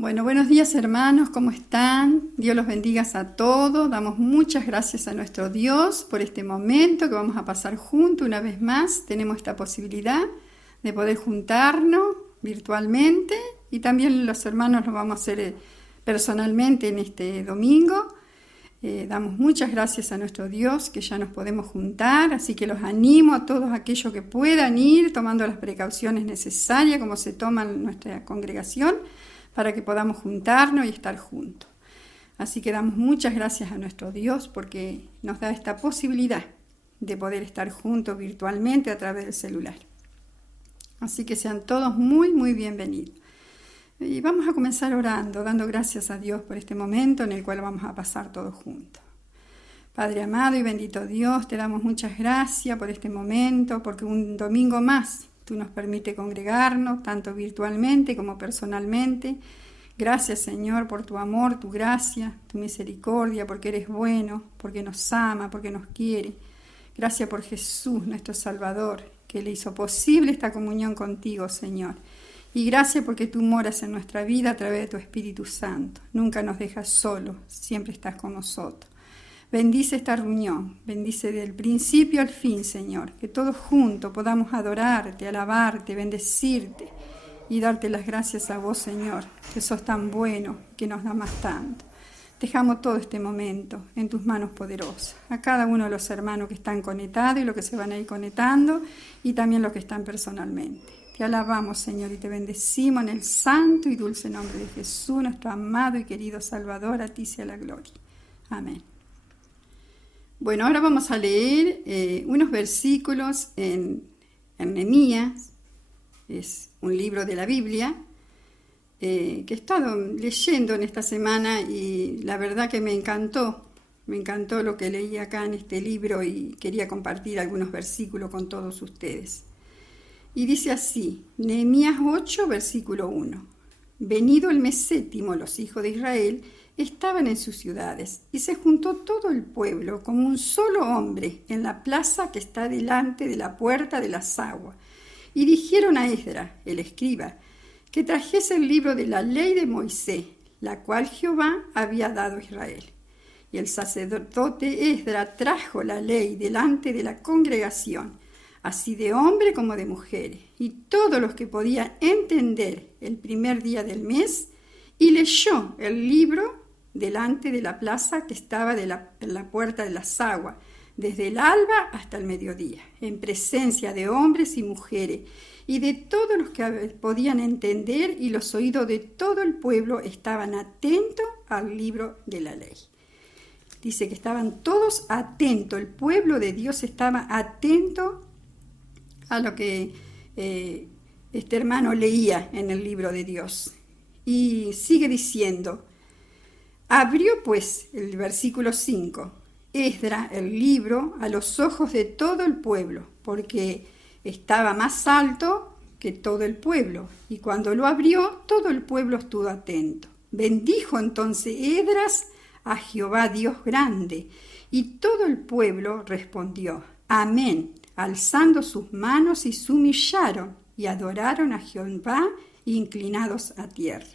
Bueno, buenos días hermanos, ¿cómo están? Dios los bendiga a todos. Damos muchas gracias a nuestro Dios por este momento que vamos a pasar juntos una vez más. Tenemos esta posibilidad de poder juntarnos virtualmente y también los hermanos lo vamos a hacer personalmente en este domingo. Damos muchas gracias a nuestro Dios que ya nos podemos juntar, así que los animo a todos aquellos que puedan ir tomando las precauciones necesarias como se toma en nuestra congregación, para que podamos juntarnos y estar juntos. Así que damos muchas gracias a nuestro Dios porque nos da esta posibilidad de poder estar juntos virtualmente a través del celular. Así que sean todos muy, muy bienvenidos. Y vamos a comenzar orando, dando gracias a Dios por este momento en el cual vamos a pasar todos juntos. Padre amado y bendito Dios, te damos muchas gracias por este momento, porque un domingo más tú nos permites congregarnos, tanto virtualmente como personalmente. Gracias, Señor, por tu amor, tu gracia, tu misericordia, porque eres bueno, porque nos ama, porque nos quiere. Gracias por Jesús, nuestro Salvador, que le hizo posible esta comunión contigo, Señor. Y gracias porque tú moras en nuestra vida a través de tu Espíritu Santo. Nunca nos dejas solos, siempre estás con nosotros. Bendice esta reunión, bendice del principio al fin, Señor, que todos juntos podamos adorarte, alabarte, bendecirte y darte las gracias a vos, Señor, que sos tan bueno, que nos amas tanto. Dejamos todo este momento en tus manos poderosas, a cada uno de los hermanos que están conectados y los que se van a ir conectando y también los que están personalmente. Te alabamos, Señor, y te bendecimos en el santo y dulce nombre de Jesús, nuestro amado y querido Salvador, a ti sea la gloria. Amén. Bueno, ahora vamos a leer unos versículos en Nehemías, es un libro de la Biblia, que he estado leyendo en esta semana y la verdad que me encantó lo que leí acá en este libro y quería compartir algunos versículos con todos ustedes. Y dice así, Nehemías 8, versículo 1. Venido el mes séptimo, los hijos de Israel estaban en sus ciudades, y se juntó todo el pueblo como un solo hombre en la plaza que está delante de la puerta de las aguas. Y dijeron a Esdras, el escriba, que trajese el libro de la ley de Moisés, la cual Jehová había dado a Israel. Y el sacerdote Esdras trajo la ley delante de la congregación, así de hombres como de mujeres, y todos los que podían entender el primer día del mes, y leyó el libro delante de la plaza que estaba en la puerta de las aguas, desde el alba hasta el mediodía, en presencia de hombres y mujeres, y de todos los que podían entender, y los oídos de todo el pueblo estaban atentos al libro de la ley. Dice que estaban todos atentos, el pueblo de Dios estaba atento a lo que este hermano leía en el libro de Dios. Y sigue diciendo, abrió pues, el versículo 5, Esdras el libro a los ojos de todo el pueblo, porque estaba más alto que todo el pueblo, y cuando lo abrió, todo el pueblo estuvo atento. Bendijo entonces Esdras a Jehová Dios grande, y todo el pueblo respondió, amén, alzando sus manos y se humillaron, y adoraron a Jehová, inclinados a tierra.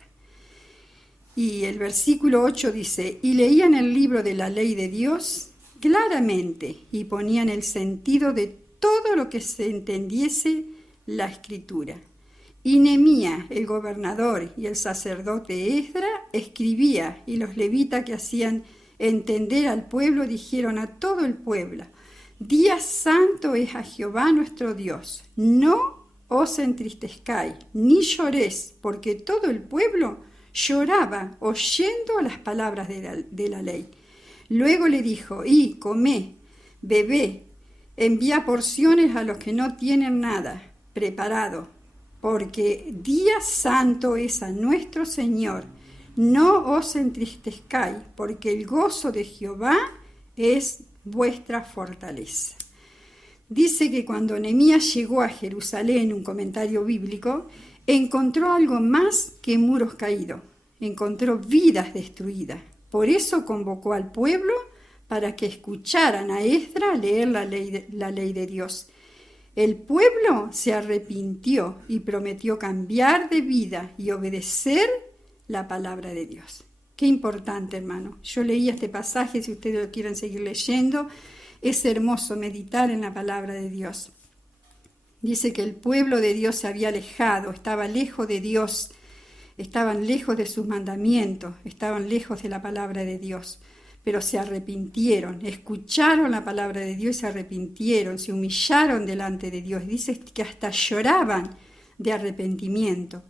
Y el versículo 8 dice, y leían el libro de la ley de Dios claramente, y ponían el sentido de todo lo que se entendiese la escritura. Y Nehemías, el gobernador, y el sacerdote Esdras escribía, y los levitas que hacían entender al pueblo dijeron a todo el pueblo, día santo es a Jehová nuestro Dios, no os entristezcáis, ni lloréis, porque todo el pueblo lloraba oyendo las palabras de la ley. Luego le dijo, comé, bebé, envía porciones a los que no tienen nada preparado, porque día santo es a nuestro Señor. No os entristezcáis, porque el gozo de Jehová es vuestra fortaleza. Dice que cuando Nehemías llegó a Jerusalén, un comentario bíblico, encontró algo más que muros caídos, encontró vidas destruidas. Por eso convocó al pueblo para que escucharan a Esdras leer la ley de Dios. El pueblo se arrepintió y prometió cambiar de vida y obedecer la palabra de Dios. Qué importante, hermano. Yo leí este pasaje, si ustedes lo quieren seguir leyendo, es hermoso meditar en la palabra de Dios. Dice que el pueblo de Dios se había alejado, estaba lejos de Dios, estaban lejos de sus mandamientos, estaban lejos de la palabra de Dios, pero se arrepintieron, escucharon la palabra de Dios y se arrepintieron, se humillaron delante de Dios. Dice que hasta lloraban de arrepentimiento.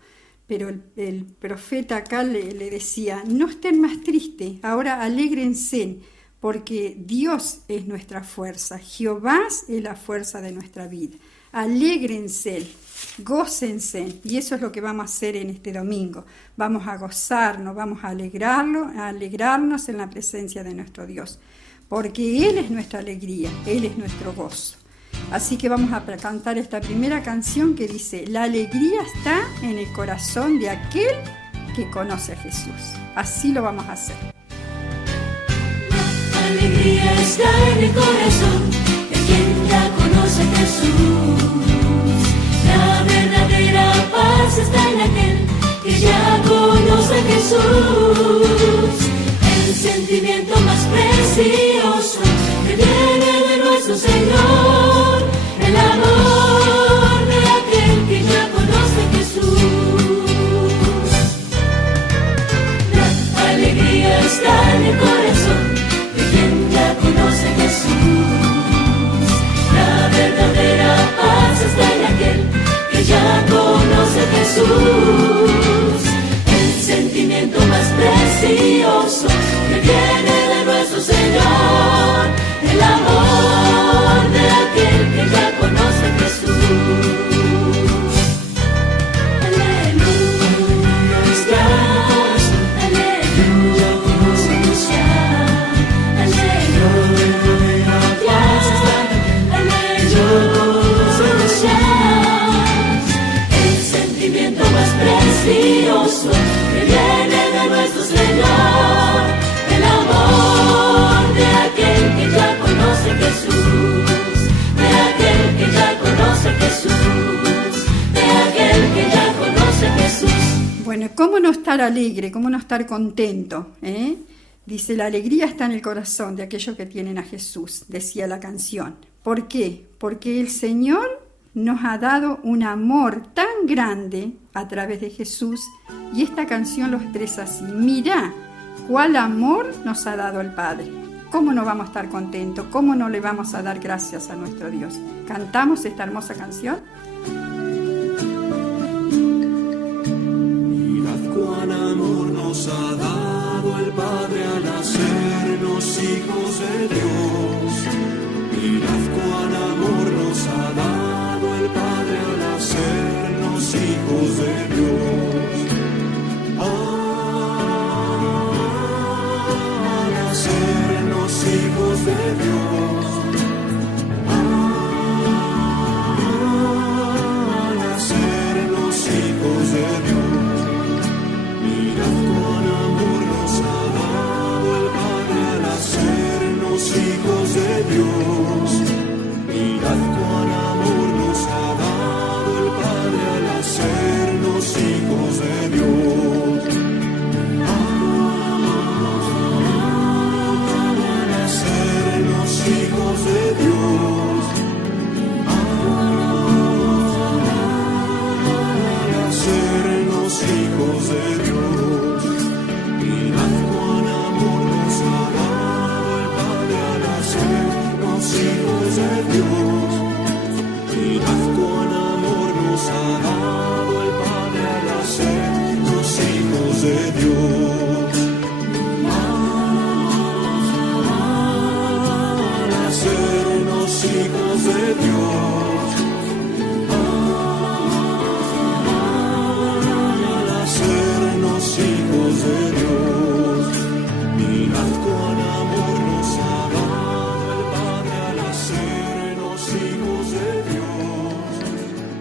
Pero el profeta acá le decía, no estén más tristes, ahora alégrense, porque Dios es nuestra fuerza, Jehová es la fuerza de nuestra vida. Alégrense, gócense, y eso es lo que vamos a hacer en este domingo. Vamos a gozarnos, vamos a alegrarnos en la presencia de nuestro Dios, porque Él es nuestra alegría, Él es nuestro gozo. Así que vamos a cantar esta primera canción que dice, la alegría está en el corazón de aquel que conoce a Jesús. Así lo vamos a hacer. La alegría está en el corazón de quien ya conoce a Jesús. La verdadera paz está en aquel que ya conoce a Jesús. El sentimiento más precioso que viene de nuestro Señor, el amor de aquel que ya conoce a Jesús. La alegría está en el corazón de quien ya conoce a Jesús. La verdadera paz está en aquel que ya conoce a Jesús. El sentimiento más precioso que viene de nuestro Señor, el amor de aquel que ya conoce a Jesús. Aleluya, aleluya, aleluya. El sentimiento más precioso que viene de nuestro Señor, el amor de aquel que ya conoce a Jesús, de aquel que ya conoce a Jesús, de aquel que ya conoce a Jesús. Bueno, ¿cómo no estar alegre? ¿Cómo no estar contento? Dice, la alegría está en el corazón de aquellos que tienen a Jesús, decía la canción. ¿Por qué? Porque el Señor nos ha dado un amor tan grande a través de Jesús, y esta canción lo expresa así: mirá cuál amor nos ha dado el Padre. ¿Cómo no vamos a estar contentos? ¿Cómo no le vamos a dar gracias a nuestro Dios? ¿Cantamos esta hermosa canción? Mirad cuán amor nos ha dado el Padre al hacernos hijos de Dios. Mirad cuán amor nos ha dado el Padre al hacernos hijos de Dios. Al hacernos hijos de Dios. Al hacernos hijos de Dios. Mirad cuán amor nos ha dado el Padre al hacernos hijos de Dios. Mirad cuán amor nos ha dado el Padre al hacernos hijos de Dios. Al hacernos hijos de Dios. Al hacernos hijos de Dios. Mirad cuán amor nos ha dado el Padre al hacernos hijos de Dios. Mirad cuán amor nos ha dado el Padre al hacernos hijos de Dios. Al hacernos hijos de Dios. Al hacernos hijos de Dios. Mirad cuán amor nos ha dado el Padre al hacernos hijos de Dios.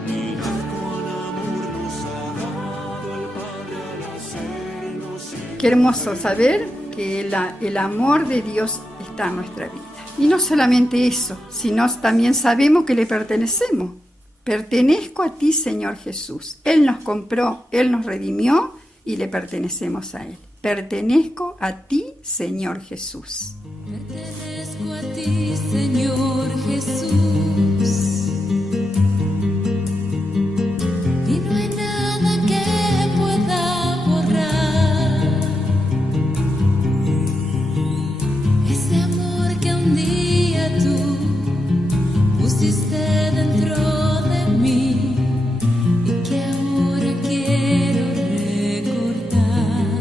Mirad cuán amor nos ha dado el Padre al hacernos hijos de Dios. Qué hermoso saber que el amor de Dios está en nuestra vida. Y no solamente eso, sino también sabemos que le pertenecemos. Pertenezco a ti, Señor Jesús. Él nos compró, Él nos redimió y le pertenecemos a Él. Pertenezco a ti, Señor Jesús. Pertenezco a ti, Señor Jesús. Y no hay nada que pueda borrar ese amor que un día tú pusiste dentro de mí y que ahora quiero recordar.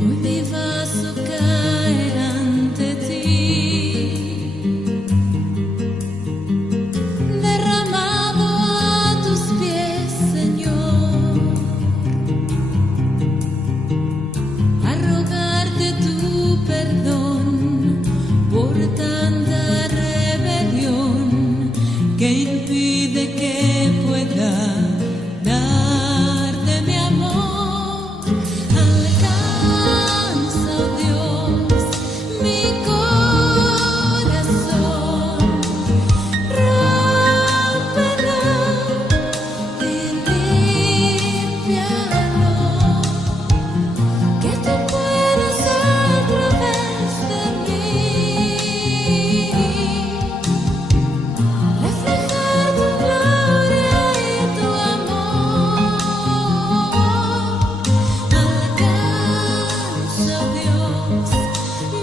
Hoy mi vaso cae ante ti, derramado a tus pies, Señor, a rogarte tu perdón por tanta rebelión que impide que pueda darte mi amor. Alcanza, oh Dios, mi corazón, rómpelo y límpialo, que tú puedas a través de mí reflejar tu gloria y tu amor. Alcanza, Dios,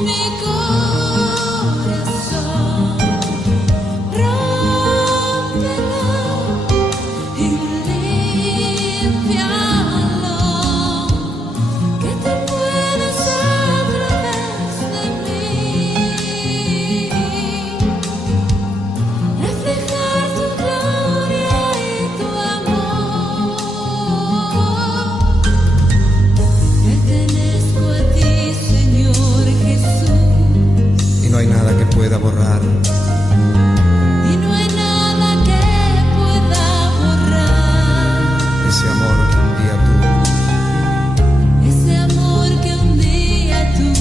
mi corazón, rómpelo y límpialo, que tú puedas a través de mí reflejar tu gloria y tu amor. Pertenezco a ti, Señor Jesús, y no hay nada que pueda borrar y no hay nada que pueda borrar ese amor que un día ese amor que un día tú tú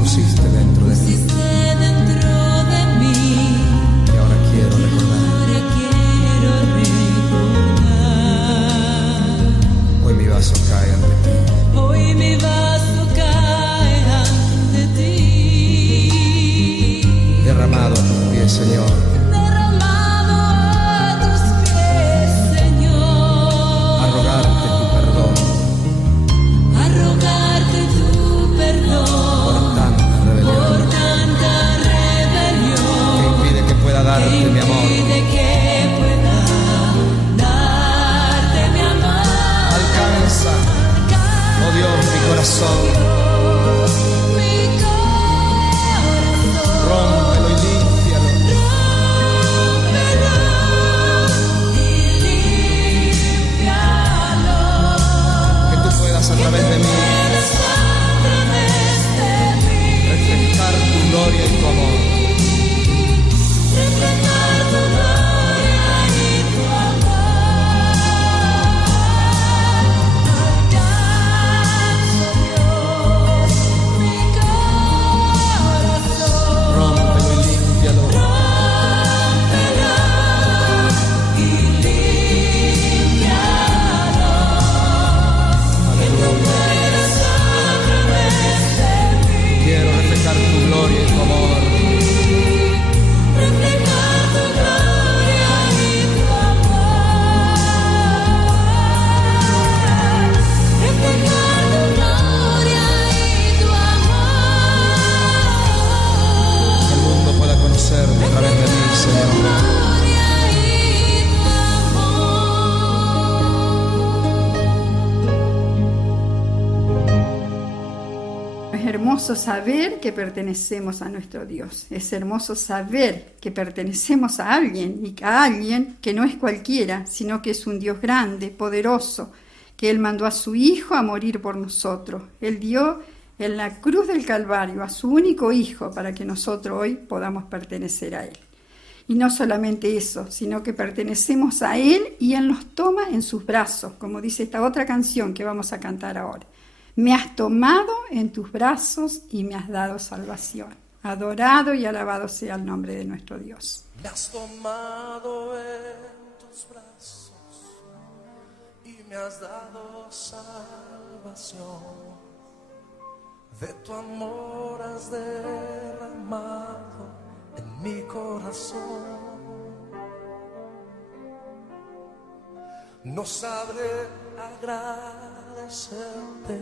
pusiste dentro de mí pusiste dentro de mí. y ahora quiero recordar. Ahora quiero recordar. Hoy mi vaso cae ante ti, Hoy mi vaso cae ante ti, derramado a tus pies, Señor, derramado a tus pies, Señor, a rogarte tu perdón a rogarte tu por perdón tanta por rebelión tanta que rebelión impide que pueda darte mi amor. impide que pueda darte mi amor. Alcanza, oh Dios, mi corazón, Mi corazón, rómpelo y límpialo, rómpelo y límpialo, que tú puedas a través de mí puedas a través de mí reflejar tu gloria y tu amor. reflejar tu gloria y tu amor. Alcanza, Dios, mi corazón, Rómpelo y límpialo, rómpelo y límpialo, aleluya. puedas a través de mí Quiero reflejar tu gloria y tu amor. reflejar tu gloria y tu amor. Reflejar tu gloria y tu amor. Que el mundo pueda conocerte a través de mí, Señor. Gloria y tu amor. Es hermoso saber que pertenecemos a nuestro Dios. Es hermoso saber que pertenecemos a alguien y a alguien que no es cualquiera, sino que es un Dios grande, poderoso, que Él mandó a su Hijo a morir por nosotros. Él dio en la cruz del Calvario a su único Hijo para que nosotros hoy podamos pertenecer a Él. Y no solamente eso, sino que pertenecemos a Él y Él nos toma en sus brazos, como dice esta otra canción que vamos a cantar ahora. Me has tomado en tus brazos y me has dado salvación. Adorado y alabado sea el nombre de nuestro Dios. Me has tomado en tus brazos y me has dado salvación. De tu amor has derramado en mi corazón. No sabré agradecerte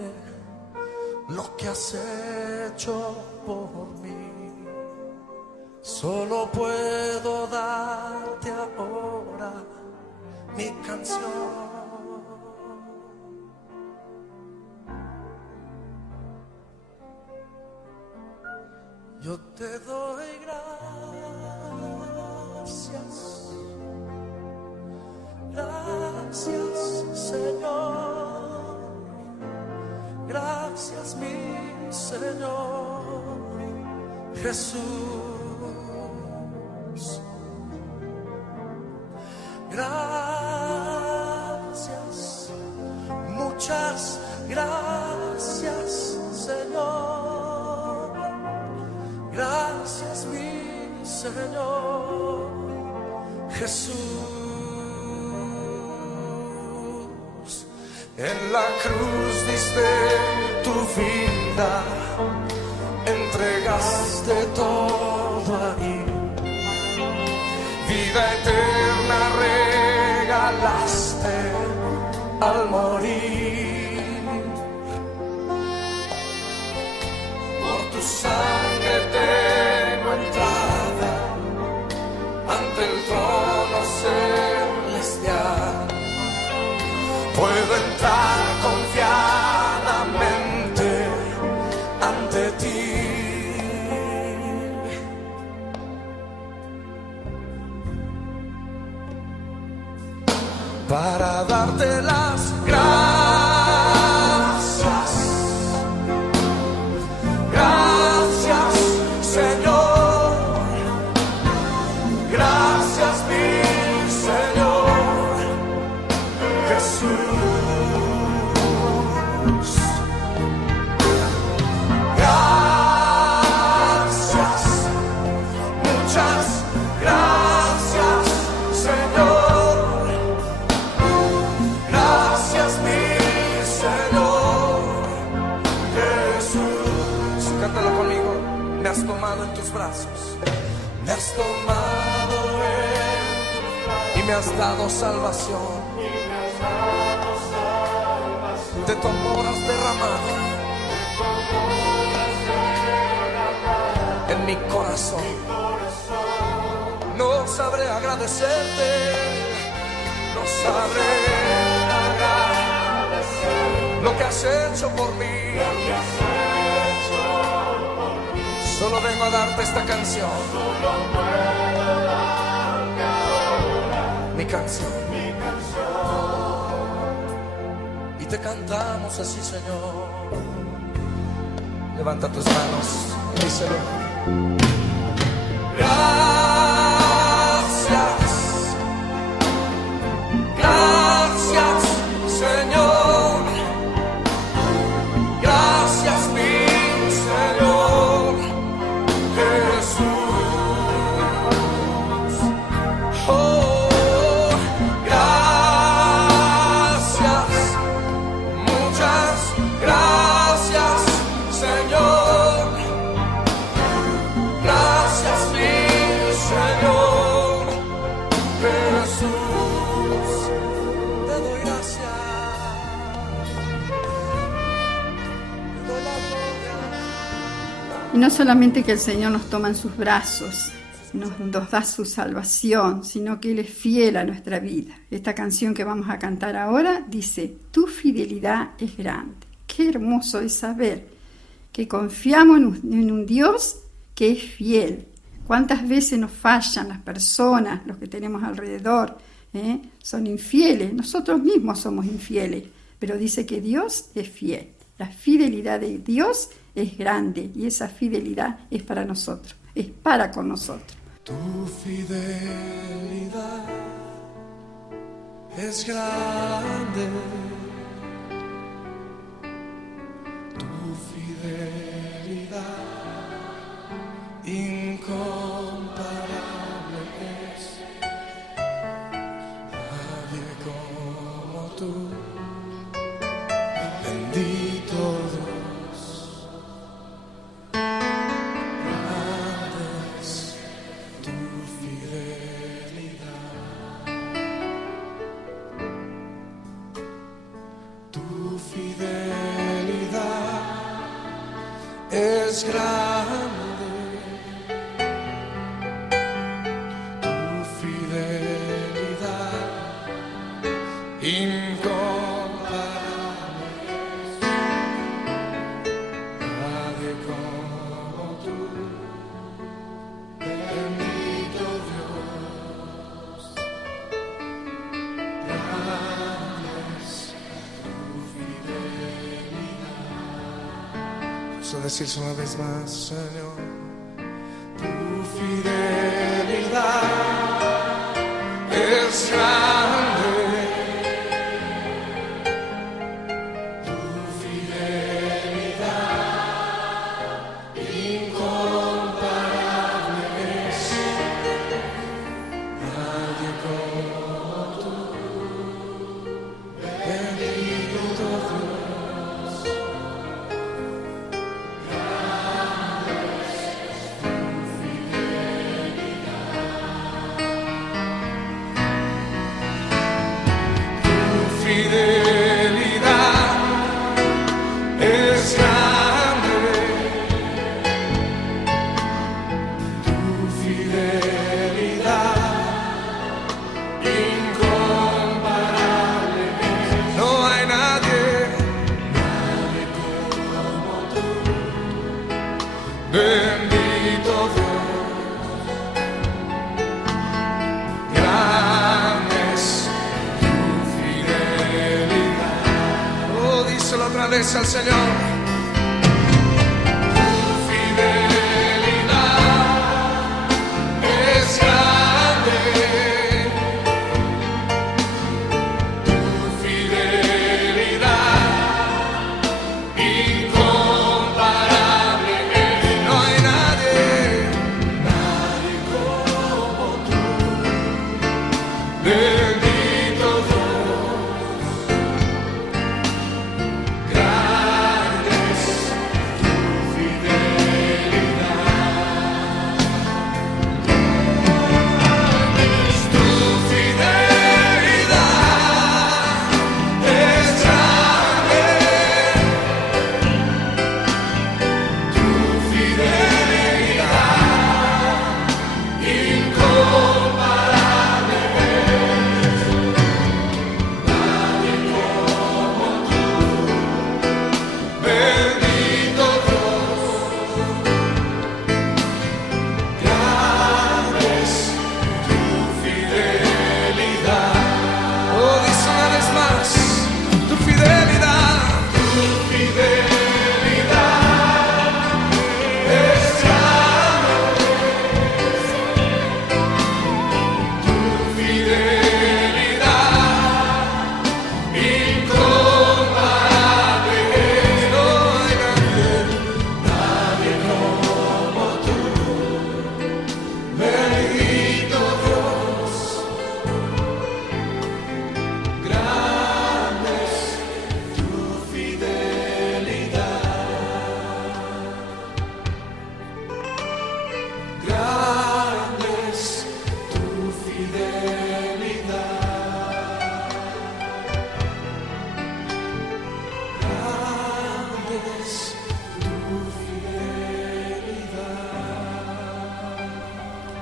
lo que has hecho por mí. Solo puedo darte ahora mi canción. Yo te doy gracias, gracias Señor, gracias mi Señor Jesús, gracias, muchas gracias Señor. Gracias mi Señor Jesús. En la cruz diste tu vida, entregaste todo ahí. Vida eterna regalaste al morir. Por tu sangre tengo entrada ante el trono celestial. Puedo entrar confiadamente ante ti. Para darte las gracias. Gracias, Señor. Gracias, mi Señor Jesús. Gracias, muchas gracias, Señor. Gracias, mi Señor Jesús. Cántalo conmigo. Me has tomado en tus brazos. Me has tomado y me has dado salvación. De tu amor has derramado en mi corazón. No sabré agradecerte, no sabré agradecer lo que has hecho por mí. Solo vengo a darte esta canción. Solo puedo darte ahora mi canción. Y te cantamos así, Señor. Levanta tus manos y díselo. Gracias, gracias, Señor. Gracias, mi Señor Jesús. Oh, gracias, muchas gracias, Señor. Gracias, mi Señor Jesús. Te doy gracias, te doy la gloria. Y no solamente que el Señor nos toma en sus brazos, nos da su salvación, sino que Él es fiel a nuestra vida. Esta canción que vamos a cantar ahora dice: tu fidelidad es grande. Qué hermoso es saber que confiamos en un Dios que es fiel. ¿Cuántas veces nos fallan las personas, los que tenemos alrededor? Son infieles, nosotros mismos somos infieles, pero dice que Dios es fiel. La fidelidad de Dios es grande y esa fidelidad es para nosotros, es para con nosotros. Tu fidelidad es grande. Tu fidelidad incomparable es. Nadie como tú. fidelidad es grande, tu fidelidad incomparable, nadie como tú, bendito Dios, grande es tu fidelidad. Eso decirse una vez más, Señor, tu fidelidad es grande, tu fidelidad incomparable es, nadie como tú, bendito Dios. Fidelidad es grande, tu fidelidad incomparable, no hay nadie como tú, bendito Dios, grandes. Díselo otra vez al Señor. Tu fidelidad es grande, tu fidelidad incomparable es. No hay nadie como tú, bendito Dios.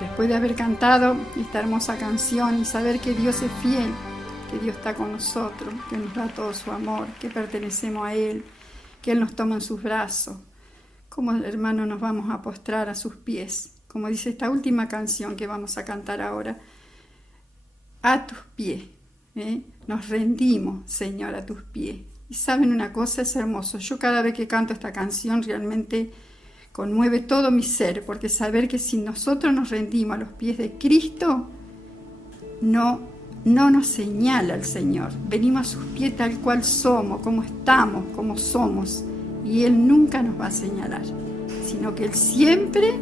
Después de haber cantado esta hermosa canción y saber que Dios es fiel, que Dios está con nosotros, que nos da todo su amor, que pertenecemos a Él, que Él nos toma en sus brazos, como hermano nos vamos a postrar a sus pies, como dice esta última canción que vamos a cantar ahora, a tus pies, nos rendimos, Señor, a tus pies. Y saben una cosa, es hermoso, yo cada vez que canto esta canción realmente conmueve todo mi ser, porque saber que si nosotros nos rendimos a los pies de Cristo, no nos señala el Señor. Venimos a sus pies tal cual somos, como estamos, como somos, y Él nunca nos va a señalar, sino que Él siempre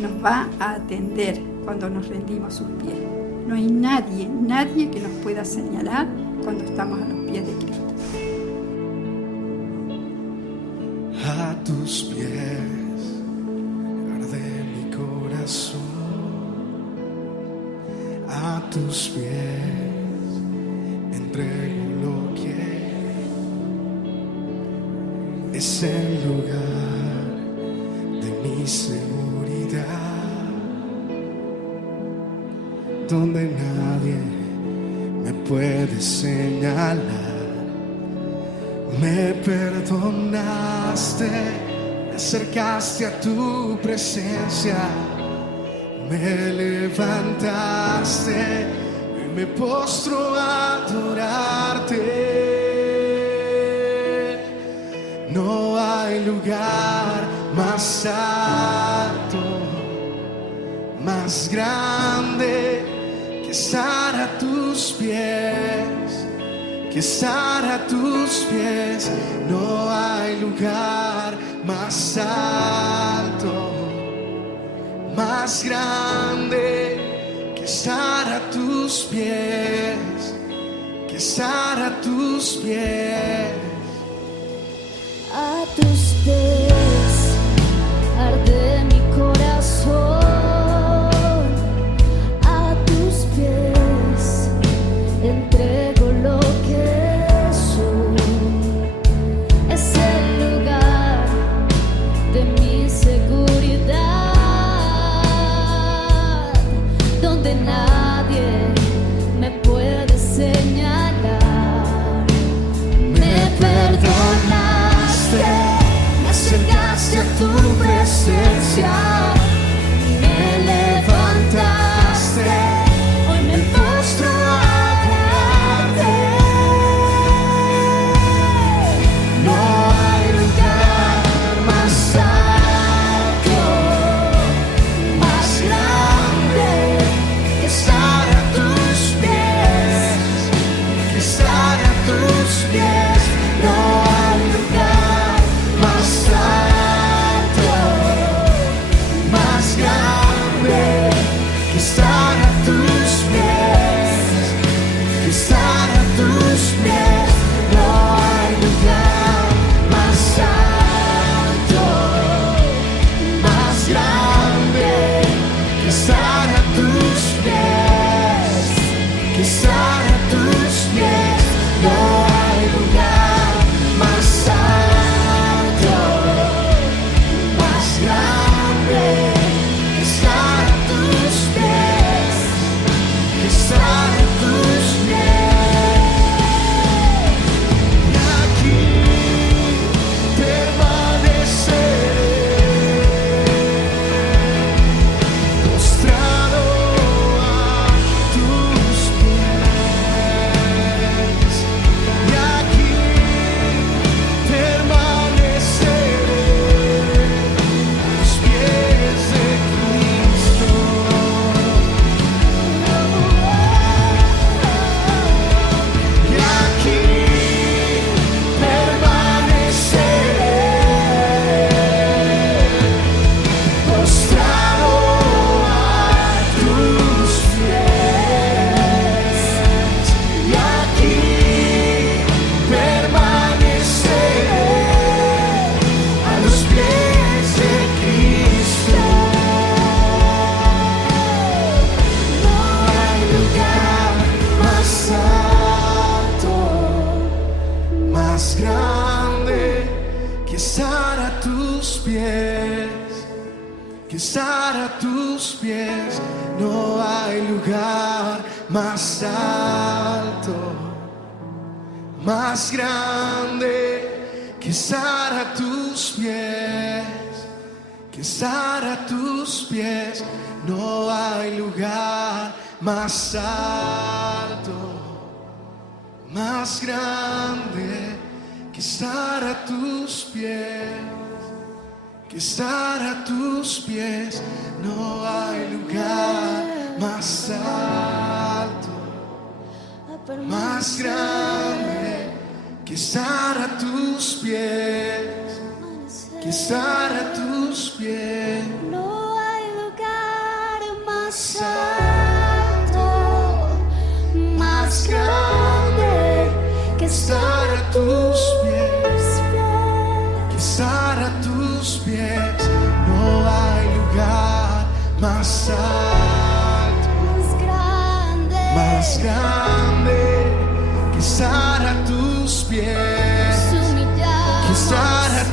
nos va a atender cuando nos rendimos a sus pies. No hay nadie que nos pueda señalar cuando estamos a los pies de Cristo. A tus pies arde mi corazón, a tus pies entrego lo que es el lugar de mi seguridad, donde nadie me puede señalar. Me perdonaste, me acercaste a tu presencia, me levantaste y me postro a adorarte. No hay lugar más alto, más grande que estar a tus pies, que estar a tus pies. No hay lugar más alto, más grande que estar a tus pies, que estar a tus pies. A tus pies arde mi corazón, a tus pies entrego lo que soy. Es el lugar de mi seguridad, donde nadie me puede señalar. Me perdonaste, me acercaste a tu presencia, me levantaste, hoy me postro a adorarte. No hay lugar más alto, más grande que estar a tus pies, que estar a tus pies. No hay lugar más alto, más grande que estar a tus pies, que estar a tus pies. No hay lugar más alto, más grande que estar a tus pies, que estar a tus pies. No hay lugar más alto, más grande que estar a tus pies, que estar a tus pies. Y aquí permaneceré, postrado a tus pies. Y aquí permaneceré a los pies de Cristo. Y aquí permaneceré, postrado a tus pies. Y aquí permaneceré a los pies de Cristo. No hay lugar más alto, más grande que estar a tus pies, que estar a tus pies. No hay lugar más alto, más grande que estar a tus pies, que estar a tus pies. No hay lugar más alto, más grande que estar a tus pies, que estar a tus pies. No hay lugar más alto, más grande que estar a tus pies, que estar a tus pies. No hay lugar más alto, más grande que estar a tus pies, que estar a tus pies. No hay lugar más alto, más grande que estar a tus pies, que estar a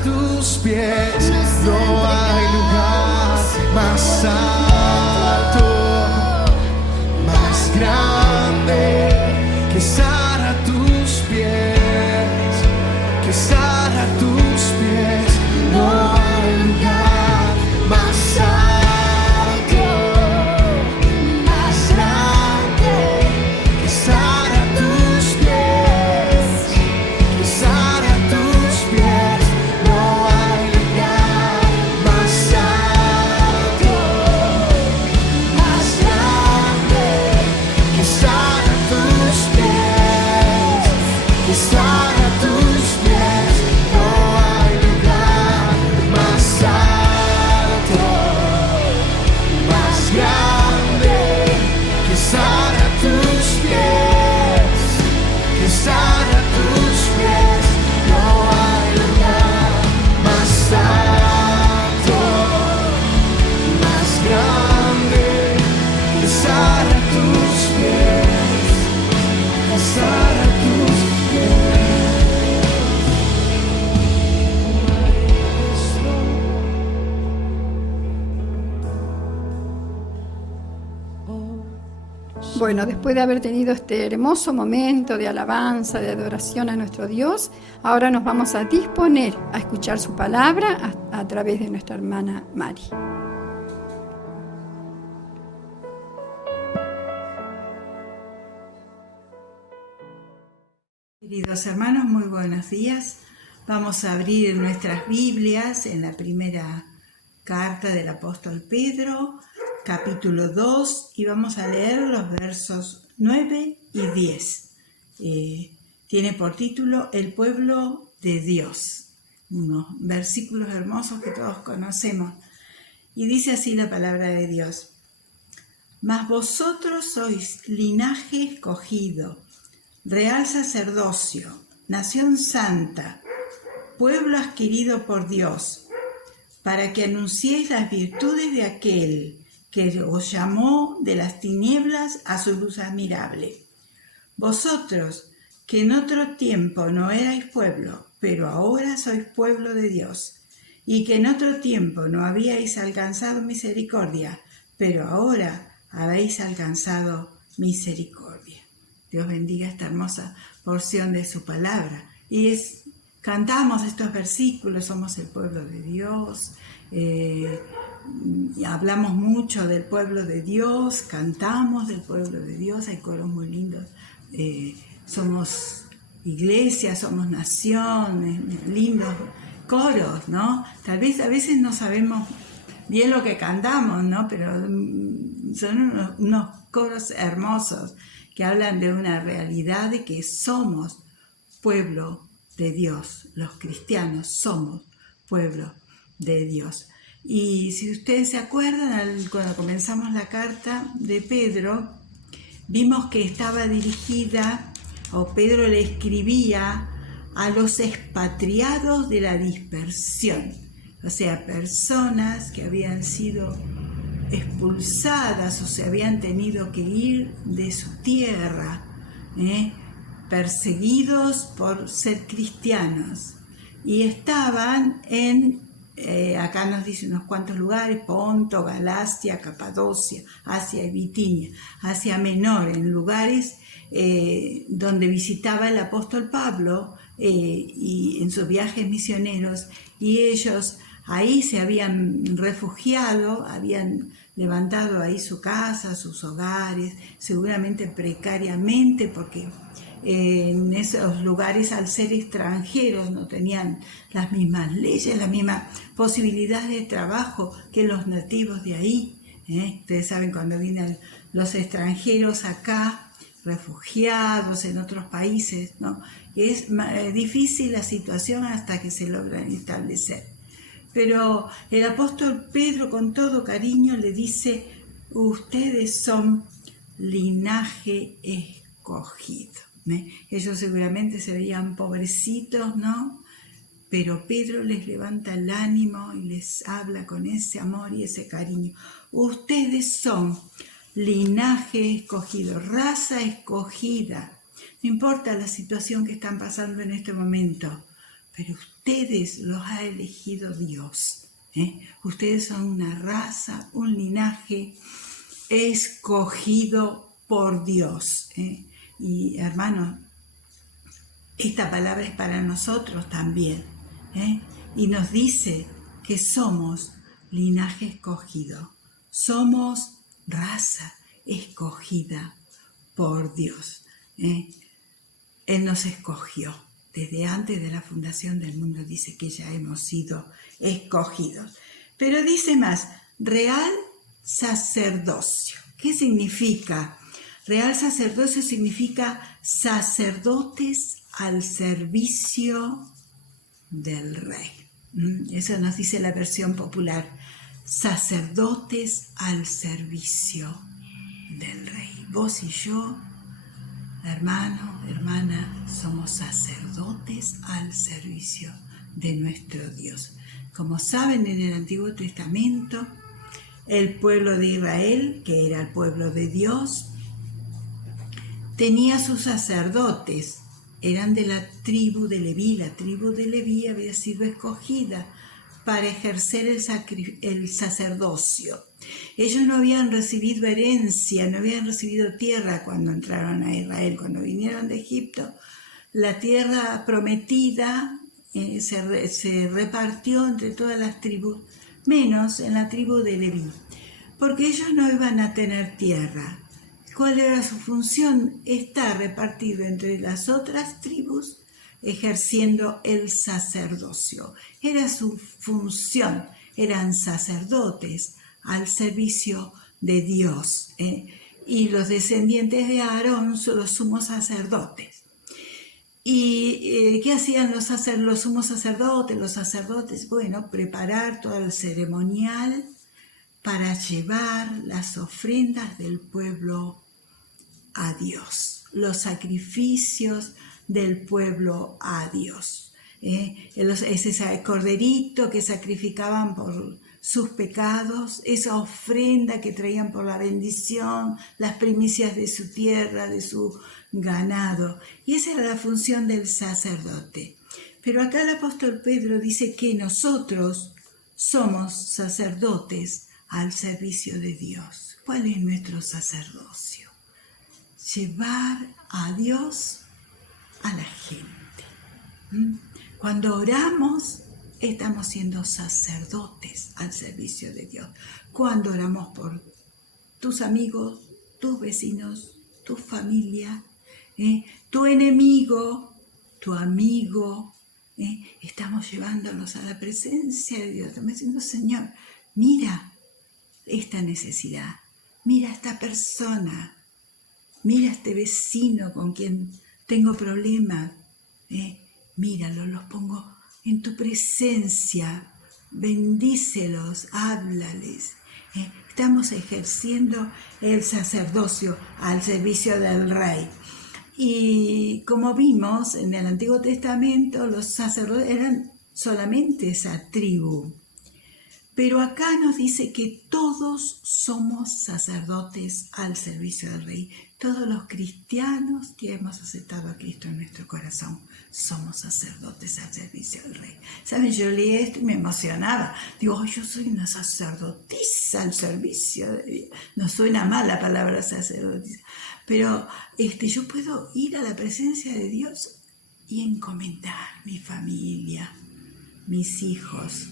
pies. No hay lugar más alto, más grande que estar a tus pies, que estar a tus pies. No hay lugar más alto, más grande que estar a tus pies, que estar a tus pies. No hay lugar más alto, más grande que estar a tus pies, que estar a tus pies. No hay lugar más alto, más grande que estar a tus pies, que estar a tus pies. No hay lugar más alto, más grande que estar a tus pies, que estar a tus pies. Bueno, después de haber tenido este hermoso momento de alabanza, de adoración a nuestro Dios, ahora nos vamos a disponer a escuchar su palabra a través de nuestra hermana Mari. Queridos hermanos, muy buenos días. Vamos a abrir nuestras Biblias en la primera carta del apóstol Pedro, capítulo 2, y vamos a leer los versos 9 y 10. Tiene por título El pueblo de Dios, unos versículos hermosos que todos conocemos. Y dice así la palabra de Dios: Mas vosotros sois linaje escogido, real sacerdocio, nación santa, pueblo adquirido por Dios, para que anunciéis las virtudes de aquel que os llamó de las tinieblas a su luz admirable. Vosotros, que en otro tiempo no erais pueblo, pero ahora sois pueblo de Dios, y que en otro tiempo no habíais alcanzado misericordia, pero ahora habéis alcanzado misericordia. Dios bendiga esta hermosa porción de su palabra. Y cantamos estos versículos, somos el pueblo de Dios, y hablamos mucho del pueblo de Dios, cantamos del pueblo de Dios, hay coros muy lindos, somos iglesia, somos nación, lindos coros, ¿no? Tal vez a veces no sabemos bien lo que cantamos, ¿no? Pero son unos coros hermosos que hablan de una realidad de que somos pueblo de Dios, los cristianos somos pueblo de Dios. Y si ustedes se acuerdan, cuando comenzamos la carta de Pedro, vimos que estaba dirigida, o Pedro le escribía a los expatriados de la dispersión, o sea, personas que habían sido expulsadas o se habían tenido que ir de su tierra, perseguidos por ser cristianos, y estaban acá nos dice unos cuantos lugares: Ponto, Galacia, Capadocia, Asia y Bitinia, Asia Menor, en lugares donde visitaba el apóstol Pablo y en sus viajes misioneros, y ellos ahí se habían refugiado, habían levantado ahí su casa, sus hogares, seguramente precariamente, porque en esos lugares, al ser extranjeros, no tenían las mismas leyes, las mismas posibilidades de trabajo que los nativos de ahí. Ustedes saben, cuando vienen los extranjeros acá, refugiados en otros países, ¿no? Es difícil la situación hasta que se logran establecer. Pero el apóstol Pedro, con todo cariño, le dice: ustedes son linaje escogido. Ellos seguramente se veían pobrecitos, ¿no? Pero Pedro les levanta el ánimo y les habla con ese amor y ese cariño. Ustedes son linaje escogido, raza escogida. No importa la situación que están pasando en este momento, pero ustedes los ha elegido Dios. Ustedes son una raza, un linaje escogido por Dios. Y hermanos, esta palabra es para nosotros también. Y nos dice que somos linaje escogido, somos raza escogida por Dios. Él nos escogió. Desde antes de la fundación del mundo dice que ya hemos sido escogidos. Pero dice más, real sacerdocio. ¿Qué significa? Real sacerdocio significa sacerdotes al servicio del rey. Eso nos dice la versión popular. Sacerdotes al servicio del rey. Vos y yo, hermano, hermana, somos sacerdotes al servicio de nuestro Dios. Como saben, en el Antiguo Testamento, el pueblo de Israel, que era el pueblo de Dios, tenía sus sacerdotes. Eran de la tribu de Leví. La tribu de Leví había sido escogida para ejercer el sacerdocio. Ellos no habían recibido herencia, no habían recibido tierra cuando entraron a Israel. Cuando vinieron de Egipto, la tierra prometida se repartió entre todas las tribus, menos en la tribu de Leví, porque ellos no iban a tener tierra. ¿Cuál era su función? Estar repartido entre las otras tribus, ejerciendo el sacerdocio. Era su función, eran sacerdotes al servicio de Dios. Y los descendientes de Aarón son los sumos sacerdotes. ¿Y qué hacían los sumos sacerdotes? Los sacerdotes, bueno, preparar todo el ceremonial para llevar las ofrendas del pueblo a Dios, los sacrificios del pueblo a Dios. Ese corderito que sacrificaban por sus pecados, esa ofrenda que traían por la bendición, las primicias de su tierra, de su ganado. Y esa era la función del sacerdote. Pero acá el apóstol Pedro dice que nosotros somos sacerdotes al servicio de Dios. ¿Cuál es nuestro sacerdocio? Llevar a Dios a la gente. Cuando oramos, estamos siendo sacerdotes al servicio de Dios. Cuando oramos por tus amigos, tus vecinos, tu familia, tu enemigo, tu amigo, estamos llevándolos a la presencia de Dios. Estamos diciendo, Señor, mira esta necesidad, mira esta persona, mira este vecino con quien tengo problemas, míralo, los pongo en tu presencia, bendícelos, háblales. Estamos ejerciendo el sacerdocio al servicio del rey. Y como vimos en el Antiguo Testamento, los sacerdotes eran solamente esa tribu. Pero acá nos dice que todos somos sacerdotes al servicio del Rey. Todos los cristianos que hemos aceptado a Cristo en nuestro corazón somos sacerdotes al servicio del Rey. ¿Saben? Yo leí esto y me emocionaba. Digo, yo soy una sacerdotisa al servicio de Dios. No suena mal la palabra sacerdotisa. Pero yo puedo ir a la presencia de Dios y encomendar mi familia, mis hijos,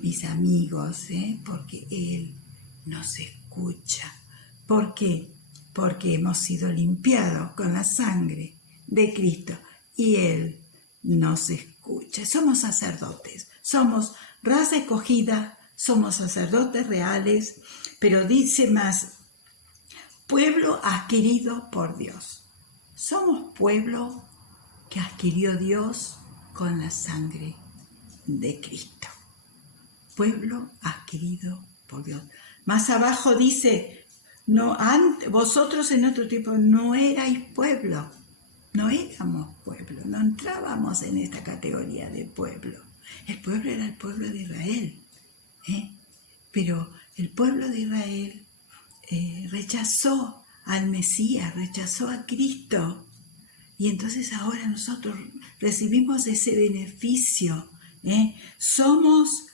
mis amigos, porque Él nos escucha. ¿Por qué? Porque hemos sido limpiados con la sangre de Cristo y Él nos escucha. Somos sacerdotes, somos raza escogida, somos sacerdotes reales, pero dice más, pueblo adquirido por Dios. Somos pueblo que adquirió Dios con la sangre de Cristo. Pueblo adquirido por Dios. Más abajo dice, vosotros en otro tiempo no erais pueblo, no éramos pueblo, no entrábamos en esta categoría de pueblo. El pueblo era el pueblo de Israel, pero el pueblo de Israel rechazó al Mesías, rechazó a Cristo Y entonces ahora nosotros recibimos ese beneficio. Somos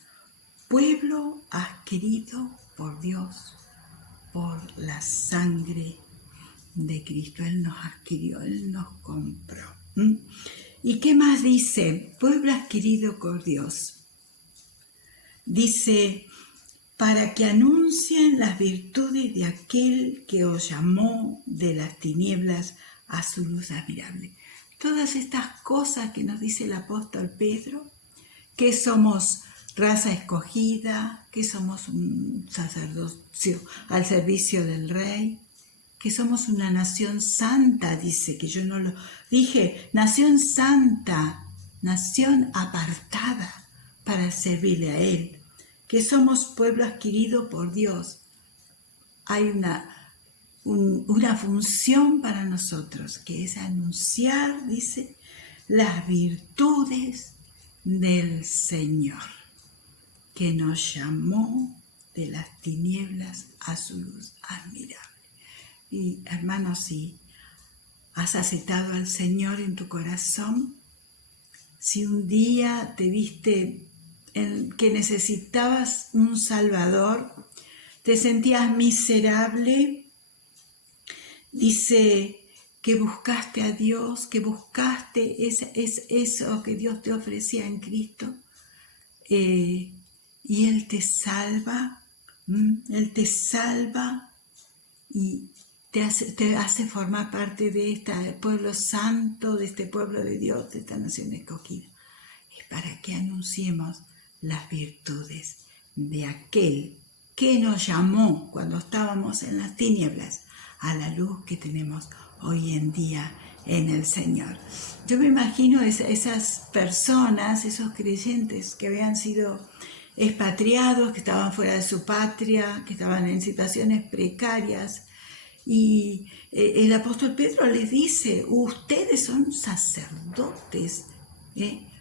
pueblo adquirido por Dios, por la sangre de Cristo. Él nos adquirió, Él nos compró. ¿Y qué más dice? Pueblo adquirido por Dios. Dice, para que anuncien las virtudes de aquel que os llamó de las tinieblas a su luz admirable. Todas estas cosas que nos dice el apóstol Pedro, que somos raza escogida, que somos un sacerdocio al servicio del Rey, que somos una nación santa, dice, que yo no lo dije, nación santa, nación apartada para servirle a Él, que somos pueblo adquirido por Dios. Hay una función para nosotros, que es anunciar, dice, las virtudes del Señor, que nos llamó de las tinieblas a su luz admirable. Y hermanos, si has aceptado al Señor en tu corazón, si un día te viste que necesitabas un Salvador, te sentías miserable, dice que buscaste a Dios, que buscaste eso que Dios te ofrecía en Cristo, y Él te salva y te hace formar parte de este pueblo santo, de este pueblo de Dios, de esta nación escogida. Es para que anunciemos las virtudes de aquel que nos llamó cuando estábamos en las tinieblas a la luz que tenemos hoy en día en el Señor. Yo me imagino esas personas, esos creyentes que habían sido expatriados, que estaban fuera de su patria, que estaban en situaciones precarias, y el apóstol Pedro les dice, ustedes son sacerdotes,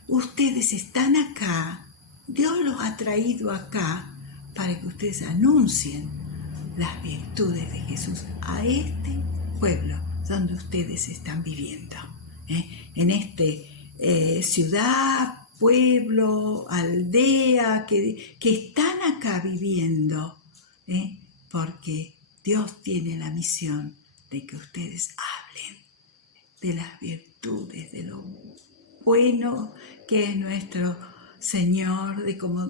ustedes están acá, Dios los ha traído acá para que ustedes anuncien las virtudes de Jesús a este pueblo donde ustedes están viviendo, en este ciudad, pueblo, aldea, que están acá viviendo, porque Dios tiene la misión de que ustedes hablen de las virtudes, de lo bueno que es nuestro Señor, de cómo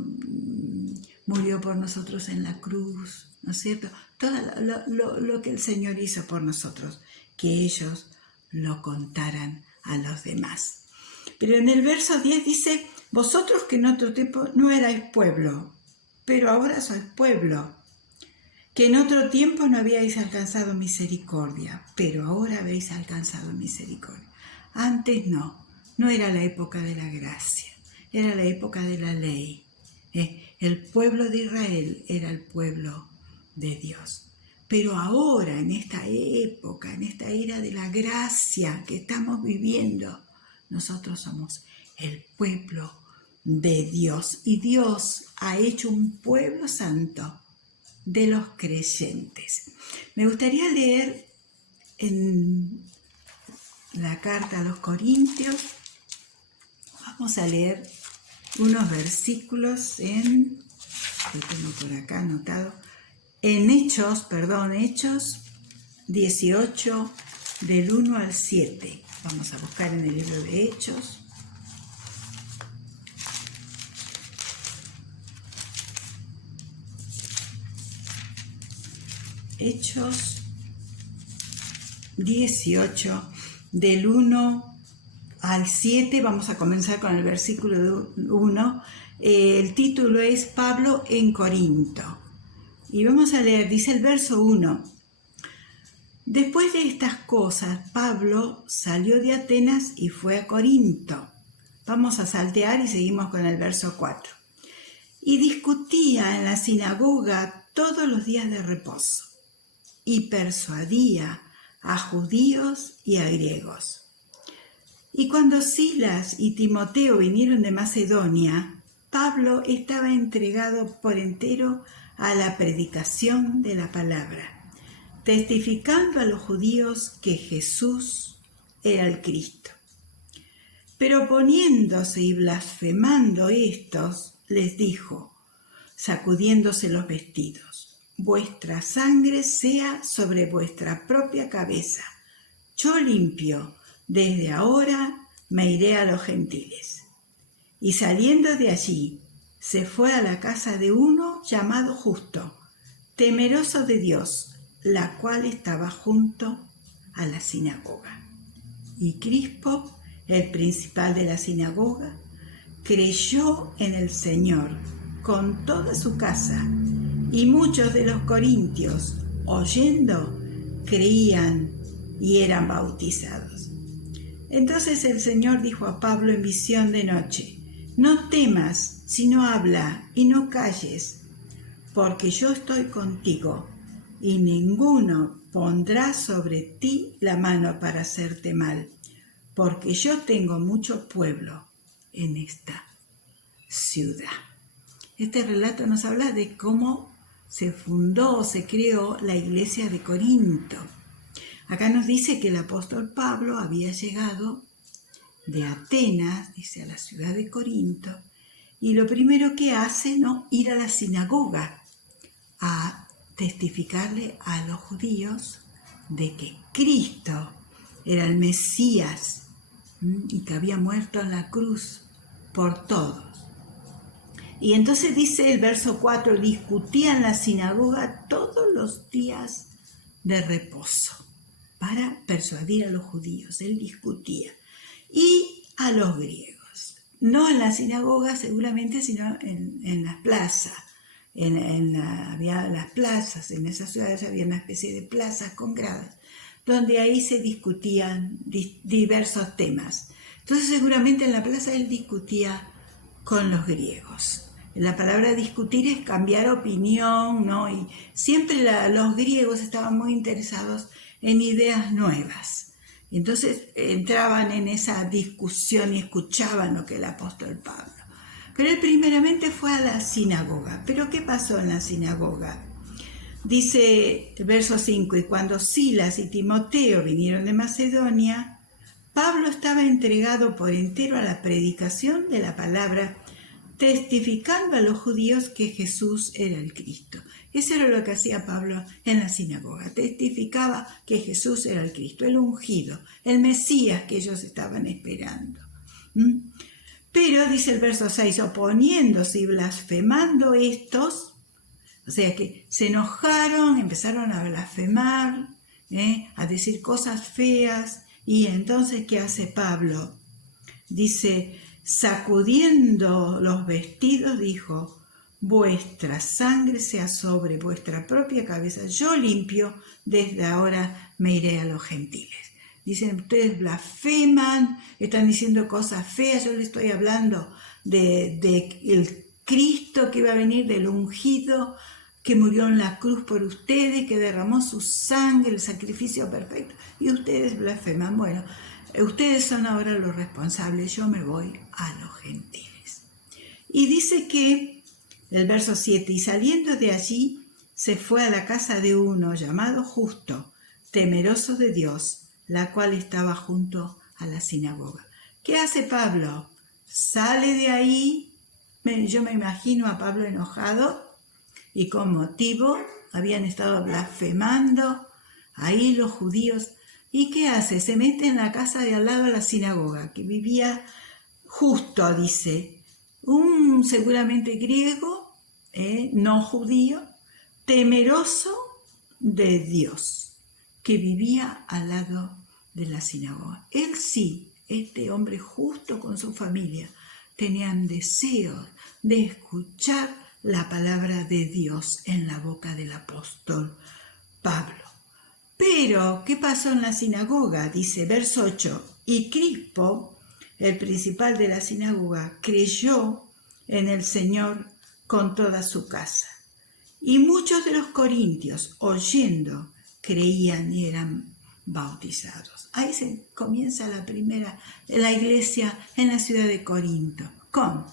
murió por nosotros en la cruz, ¿no es cierto? Todo lo que el Señor hizo por nosotros, que ellos lo contaran a los demás. Pero en el verso 10 dice, vosotros que en otro tiempo no erais pueblo, pero ahora sois pueblo, que en otro tiempo no habíais alcanzado misericordia, pero ahora habéis alcanzado misericordia. Antes no era la época de la gracia, era la época de la ley. El pueblo de Israel era el pueblo de Dios. Pero ahora, en esta época, en esta era de la gracia que estamos viviendo, nosotros somos el pueblo de Dios. Y Dios ha hecho un pueblo santo de los creyentes. Me gustaría leer en la carta a los Corintios, vamos a leer unos versículos lo tengo por acá anotado, en Hechos 18, del 1 al 7. Vamos a buscar en el libro de Hechos. Hechos 18, del 1 al 7, vamos a comenzar con el versículo 1. El título es Pablo en Corinto. Y vamos a leer, dice el verso 1. Después de estas cosas, Pablo salió de Atenas y fue a Corinto. Vamos a saltear y seguimos con el verso 4. Y discutía en la sinagoga todos los días de reposo, y persuadía a judíos y a griegos. Y cuando Silas y Timoteo vinieron de Macedonia, Pablo estaba entregado por entero a la predicación de la palabra, testificando a los judíos que Jesús era el Cristo. Pero poniéndose y blasfemando estos, les dijo, sacudiéndose los vestidos, vuestra sangre sea sobre vuestra propia cabeza. Yo limpio, desde ahora me iré a los gentiles. Y saliendo de allí, se fue a la casa de uno llamado Justo, temeroso de Dios, la cual estaba junto a la sinagoga. Y Crispo, el principal de la sinagoga, creyó en el Señor con toda su casa, y muchos de los corintios, oyendo, creían y eran bautizados. Entonces el Señor dijo a Pablo en visión de noche, no temas, sino habla y no calles, porque yo estoy contigo, y ninguno pondrá sobre ti la mano para hacerte mal, porque yo tengo mucho pueblo en esta ciudad. Este relato nos habla de cómo se fundó, se creó la iglesia de Corinto. Acá nos dice que el apóstol Pablo había llegado de Atenas, dice, a la ciudad de Corinto, y lo primero que hace, ¿no?, ir a la sinagoga a testificarle a los judíos de que Cristo era el Mesías y que había muerto en la cruz por todos. Y entonces dice el verso 4, discutía en la sinagoga todos los días de reposo para persuadir a los judíos. Él discutía. Y a los griegos. No en la sinagoga seguramente, sino en las plazas. Había las plazas, en esas ciudades había una especie de plazas con gradas, donde ahí se discutían diversos temas. Entonces seguramente en la plaza él discutía con los griegos. La palabra discutir es cambiar opinión, ¿no? Y siempre los griegos estaban muy interesados en ideas nuevas. Entonces entraban en esa discusión y escuchaban lo que el apóstol Pablo. Pero él primeramente fue a la sinagoga. ¿Pero qué pasó en la sinagoga? Dice el verso 5, y cuando Silas y Timoteo vinieron de Macedonia, Pablo estaba entregado por entero a la predicación de la palabra, testificando a los judíos que Jesús era el Cristo. Eso era lo que hacía Pablo en la sinagoga. Testificaba que Jesús era el Cristo, el ungido, el Mesías que ellos estaban esperando. Pero, dice el verso 6, oponiéndose y blasfemando estos, o sea que se enojaron, empezaron a blasfemar, a decir cosas feas. Y entonces, ¿qué hace Pablo? Dice, sacudiendo los vestidos, dijo, vuestra sangre sea sobre vuestra propia cabeza, yo limpio, desde ahora me iré a los gentiles. Dicen, ustedes blasfeman, están diciendo cosas feas, yo les estoy hablando de el Cristo que iba a venir, del ungido, que murió en la cruz por ustedes, que derramó su sangre, el sacrificio perfecto, y ustedes blasfeman. Bueno, ustedes son ahora los responsables, yo me voy a los gentiles. Y dice que, el verso 7, y saliendo de allí, se fue a la casa de uno llamado Justo, temeroso de Dios, la cual estaba junto a la sinagoga. ¿Qué hace Pablo? Sale de ahí, yo me imagino a Pablo enojado, y con motivo habían estado blasfemando ahí los judíos. ¿Y qué hace? Se mete en la casa de al lado de la sinagoga, que vivía Justo, dice, un seguramente griego, no judío, temeroso de Dios, que vivía al lado de la sinagoga. Él sí, este hombre justo con su familia, tenían deseo de escuchar la palabra de Dios en la boca del apóstol Pablo. Pero, ¿qué pasó en la sinagoga? Dice, verso 8, y Crispo, el principal de la sinagoga, creyó en el Señor con toda su casa. Y muchos de los corintios, oyendo, creían y eran bautizados. Ahí se comienza la iglesia en la ciudad de Corinto, con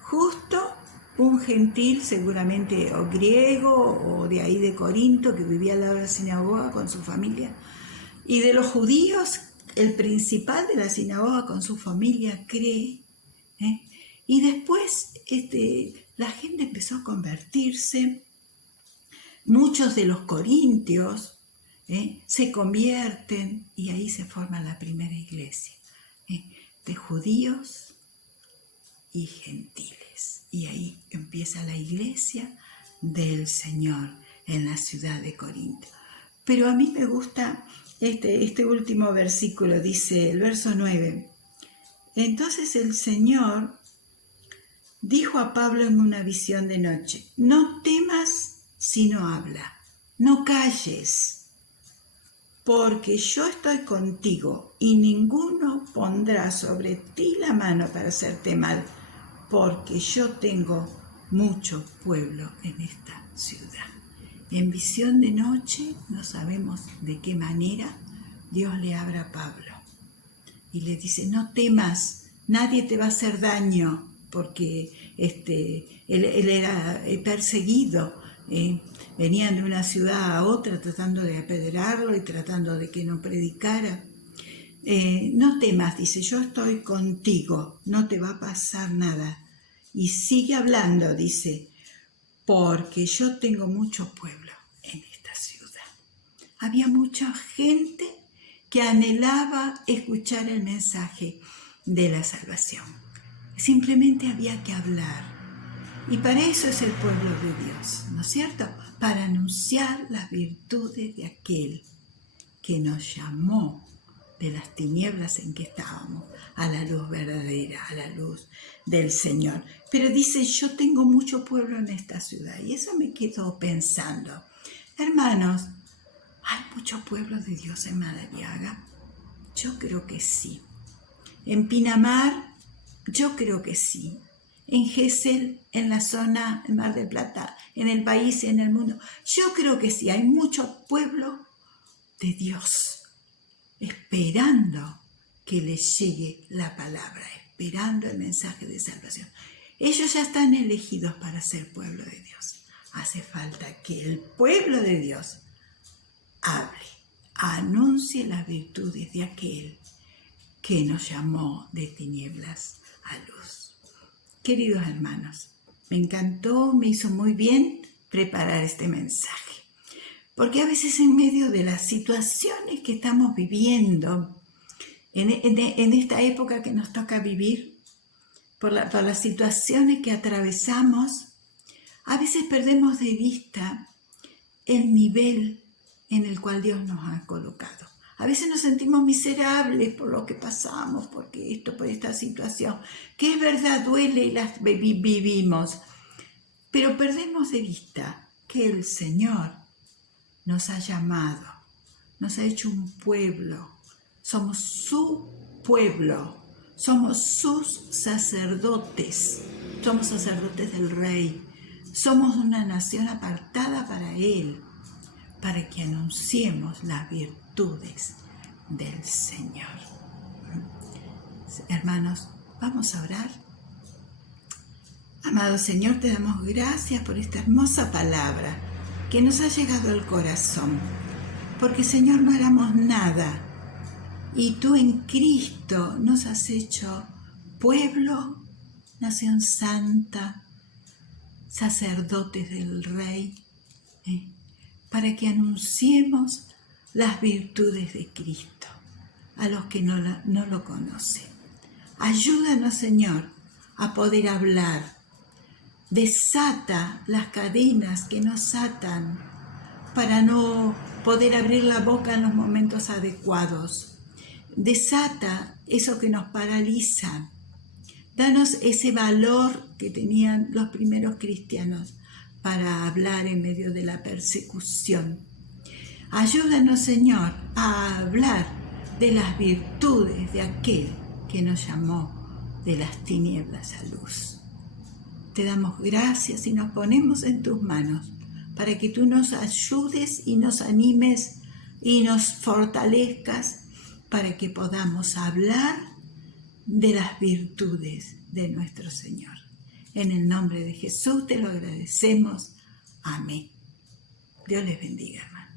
Justo, un gentil, seguramente o griego o de ahí de Corinto, que vivía al lado de la sinagoga con su familia, y de los judíos, el principal de la sinagoga con su familia cree, y después la gente empezó a convertirse. Muchos de los corintios se convierten y ahí se forma la primera iglesia, de judíos y gentiles. Y ahí empieza la iglesia del Señor en la ciudad de Corinto. Pero a mí me gusta este último versículo, dice el verso 9. Entonces el Señor dijo a Pablo en una visión de noche: no temas, sino habla, no calles, porque yo estoy contigo y ninguno pondrá sobre ti la mano para hacerte mal, porque yo tengo mucho pueblo en esta ciudad. En visión de noche no sabemos de qué manera Dios le habla a Pablo y le dice: no temas, nadie te va a hacer daño, porque él era perseguido. Venían de una ciudad a otra tratando de apedrearlo y tratando de que no predicara. No temas, dice, yo estoy contigo, no te va a pasar nada. Y sigue hablando, dice, porque yo tengo mucho pueblo en esta ciudad. Había mucha gente que anhelaba escuchar el mensaje de la salvación. Simplemente había que hablar. Y para eso es el pueblo de Dios, ¿no es cierto? Para anunciar las virtudes de aquel que nos llamó de las tinieblas en que estábamos a la luz verdadera, a la luz del Señor. Pero dice, yo tengo mucho pueblo en esta ciudad. Y eso me quedó pensando. Hermanos, ¿hay mucho pueblo de Dios en Madariaga? Yo creo que sí. En Pinamar, yo creo que sí. En Gesell, en la zona, en Mar del Plata, en el país y en el mundo. Yo creo que sí, hay mucho pueblo de Dios esperando que les llegue la palabra, esperando el mensaje de salvación. Ellos ya están elegidos para ser pueblo de Dios. Hace falta que el pueblo de Dios hable, anuncie las virtudes de aquel que nos llamó de tinieblas a luz. Queridos hermanos, me encantó, me hizo muy bien preparar este mensaje, porque a veces en medio de las situaciones que estamos viviendo, en esta época que nos toca vivir, por las situaciones que atravesamos, a veces perdemos de vista el nivel en el cual Dios nos ha colocado. A veces nos sentimos miserables por lo que pasamos, por esta situación, que es verdad, duele y las vivimos, pero perdemos de vista que el Señor nos ha llamado, nos ha hecho un pueblo, somos su pueblo, somos sus sacerdotes, somos sacerdotes del Rey, somos una nación apartada para Él, para que anunciemos las virtudes del Señor. Hermanos, vamos a orar. Amado Señor, te damos gracias por esta hermosa palabra que nos ha llegado al corazón, porque Señor, no éramos nada y tú en Cristo nos has hecho pueblo, nación santa, sacerdotes del Rey, para que anunciemos las virtudes de Cristo a los que no lo conocen. Ayúdanos, Señor, a poder hablar. Desata las cadenas que nos atan para no poder abrir la boca en los momentos adecuados. Desata eso que nos paraliza. Danos ese valor que tenían los primeros cristianos para hablar en medio de la persecución. Ayúdanos, Señor, a hablar de las virtudes de aquel que nos llamó de las tinieblas a luz. Te damos gracias y nos ponemos en tus manos para que tú nos ayudes y nos animes y nos fortalezcas para que podamos hablar de las virtudes de nuestro Señor. En el nombre de Jesús te lo agradecemos. Amén. Dios les bendiga, hermanos.